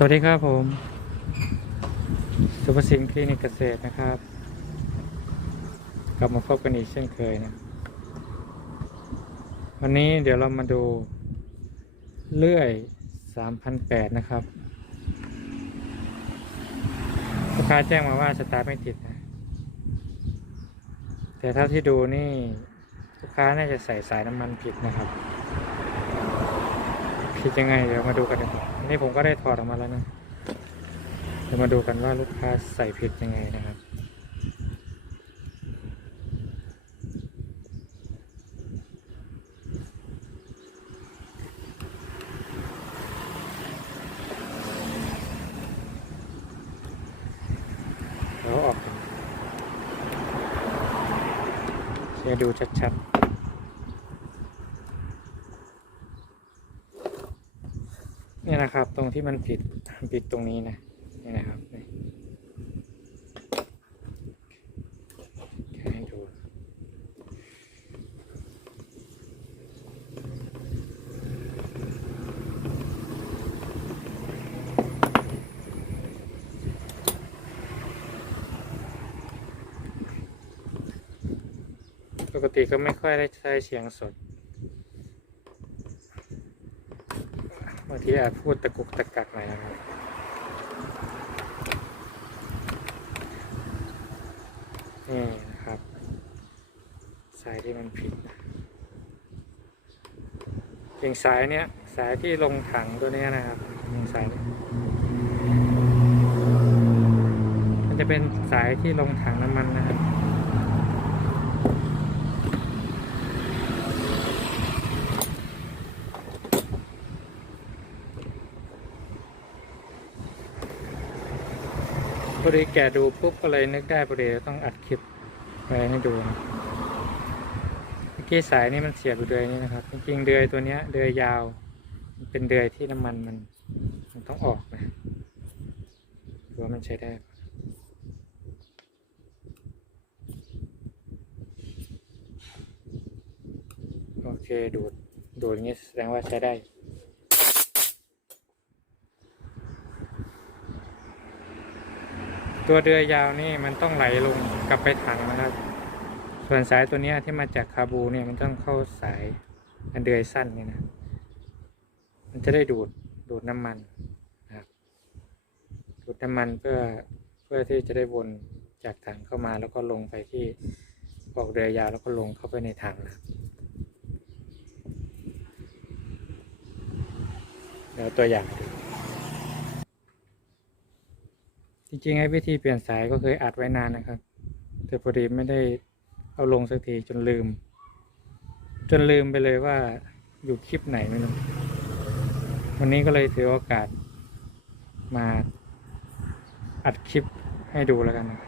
สวัสดีครับผม สุภสินคลินิกเกษตรนะครับ กลับมาพบกันอีกเช่นเคยนะ วันนี้เดี๋ยวเรามาดูเลื่อย3,008นะครับลูกค้าแจ้งมาว่าสตาร์ทไม่ติดนะ แต่เท่าที่ดูนี่ลูกค้าน่าจะใส่สายน้ำมันผิดนะครับ ผิดยังไงเดี๋ยวมาดูกันนะครับอั นนี้ผมก็ได้ถอดออกมาแล้วนะเดี๋ยวมาดูกันว่าลูกค้าใส่ผิดยังไงนะครับเดี๋ยวออกเดี๋ยวดูชัดๆ เนะครับ ตรงที่มันผิดผิดตรงนี้นะนี่นะครับนี่แค่ให้ดูปกติก็ไม่ค่อยได้ใช้เสียงสด บางทีอาจพูดตะกุกตะกักหน่อยนะครับนี่นะครับสายที่มันผิดอย่างสายเนี้ยสายที่ลงถังตัวเนี้ยนะครับอย่างสายนี้ยมันจะเป็นสายที่ลงถังน้ำมันนะครับ อดีแกดูปุ๊บก็เลยนึกได้พอดีต้องอัดคลิปไว้ให้ดูนะเมื่อกี้สายนี้มันเสียบอยู่เดือยนี้นะครับ จริงๆเดือยตัวเนี้ยเดือยยาวมันเป็นเดือยที่น้ำมันมันมันต้องออกนะดูว่ามันใช้ได้โอเคดูดดูดอย่างนี้แสดงว่าใช้ได้ ตัวเรือยาวนี่มันต้องไหลลงกลับไปถังนะครับ ส่วนสายตัวนี้ที่มาจากคาบูเนี่ยมันต้องเข้าสายอันเดือยสั้นนี่นะ มันจะได้ดูดดูดน้ำมันนะครับดูดน้ำมันเพื่อเพื่อที่จะได้วนจากถังเข้ามาแล้วก็ลงไปที่ออกเรือยาวแล้วก็ลงเข้าไปในถังนะครับเดี๋ยวตัวอย่างดู จริงๆไอ้วิธีเปลี่ยนสายก็เคยอัดไว้นานนะครับ แต่พอดีไม่ได้เอาลงสักทีจนลืม จนลืมไปเลยว่าอยู่คลิปไหนไม่รู้วันนี้ก็เลยถือโอกาสมาอัดคลิปให้ดูแล้วกันนะ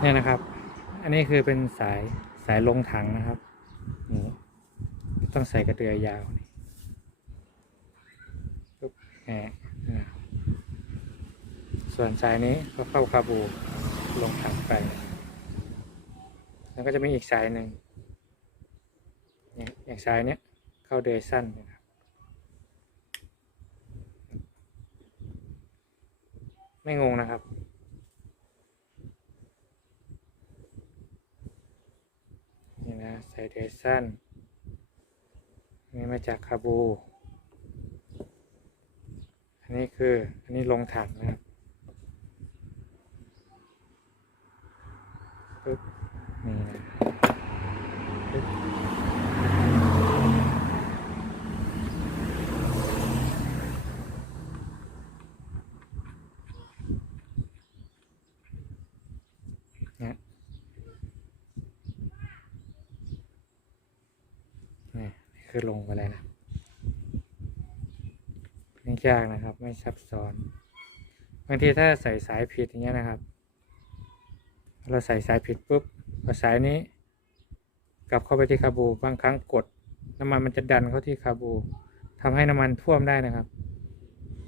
เนี่ยนะครับ อันนี้คือเป็นสายสายลงถังนะครับนี่ต้องใส่กระเดือยยาวนี่ปุ๊บแหนะ ส่วนสายนี้ก็เข้าคาบูลงถังไปแล้วก็จะมีอีกสายหนึ่งอย่างสายเนี้ยเข้าเดยสั้นนะครับไม่งงนะครับ นี่นะสายเดยสั้นนี่มาจากคาบู อันนี้คืออันนี้ลงถังนะครับ ปึ๊บ นี่นี่คือลงไปแล้วนะไม่ยากนะครับ ไม่ซับซ้อน บางทีถ้าใส่สายผิดอย่างเงี้ยนะครับ เราใส่สายผิดปุ๊บพอสายนี้ กลับเข้าไปที่คาบูบางครั้งกด น้ำมันมันจะดันเข้าที่คาบูทำให้น้ำมันท่วมได้นะครับ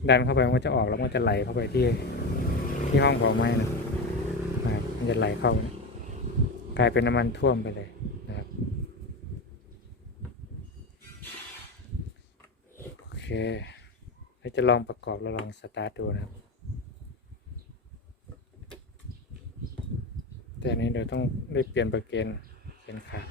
ดันเข้าไปมันก็จะออกแล้วมันจะไหลเข้าไปที่ที่ห้องเผาไหม้นะนะมันจะไหลเข้ากลายเป็นน้ำมันท่วมไปเลยนะครับโอเคเราจะลองประกอบแล้วลองสตาร์ทดูนะครับ แต่นี้เดี๋ยวต้องได้เปลี่ยนประเกนเกนขาด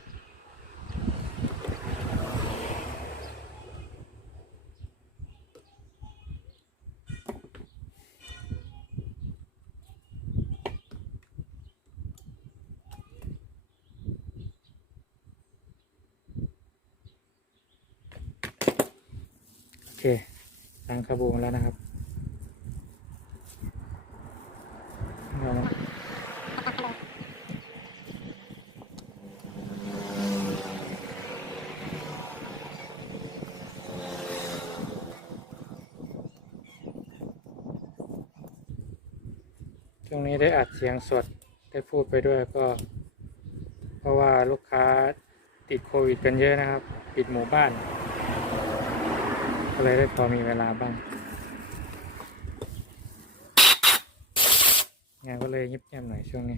โอเคล้งคาบูมาแล้วนะครับเรามา ช่วง นี้ได้อัดเสียงสดได้พูดไปด้วยก็ เพราะว่าลูกค้าติดโควิดกันเยอะนะครับ ปิดหมู่บ้าน ก็เลยได้พอมีเวลาบ้างงานก็เลยเงียบๆหน่อยช่วงนี้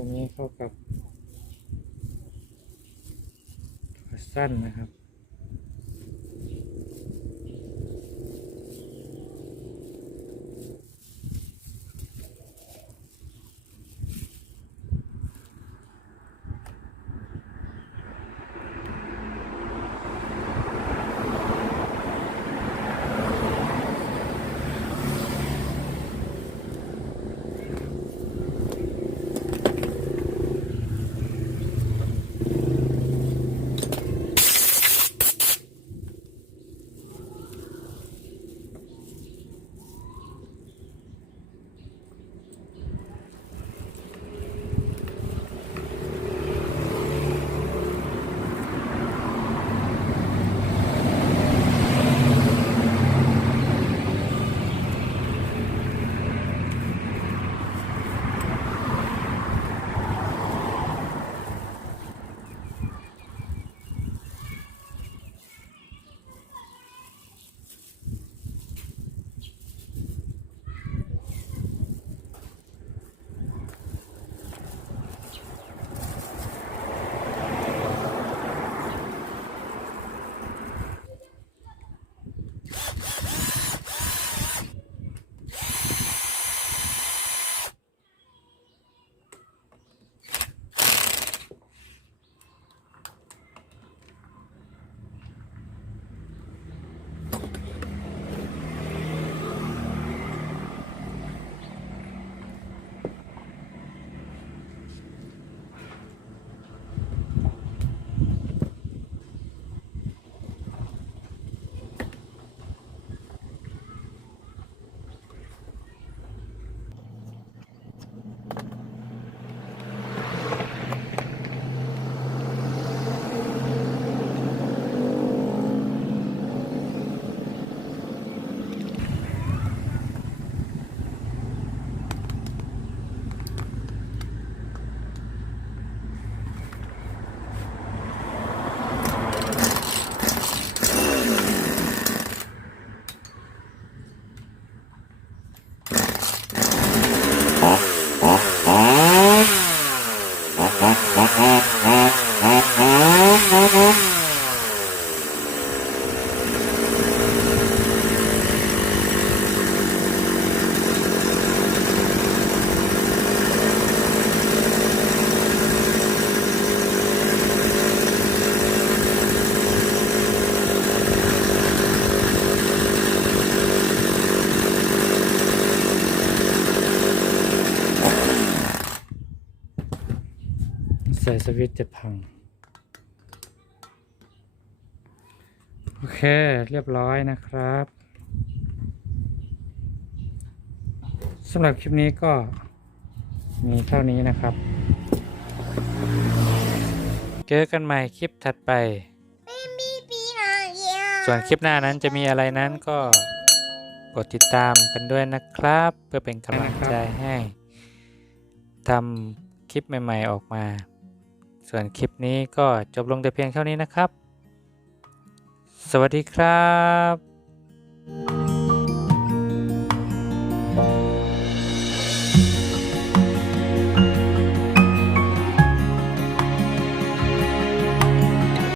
สายตัวนี้เข้ากับสั้นนะครับ ส่สวิตช์จะพัง โอเค เรียบร้อยนะครับสำหรับคลิปนี้ก็มีเท่านี้นะครับ เจอกันใหม่คลิปถัดไป ส่วนคลิปหน้านั้นจะมีอะไรนั้นก็กดติดตามกันด้วยนะครับ เพื่อเป็นกำลังใจให้ทำคลิปใหม่ ๆ ออกมา ส่วนคลิปนี้ก็จบลงแต่เพียงเท่านี้นะครับ สวัสดีครับ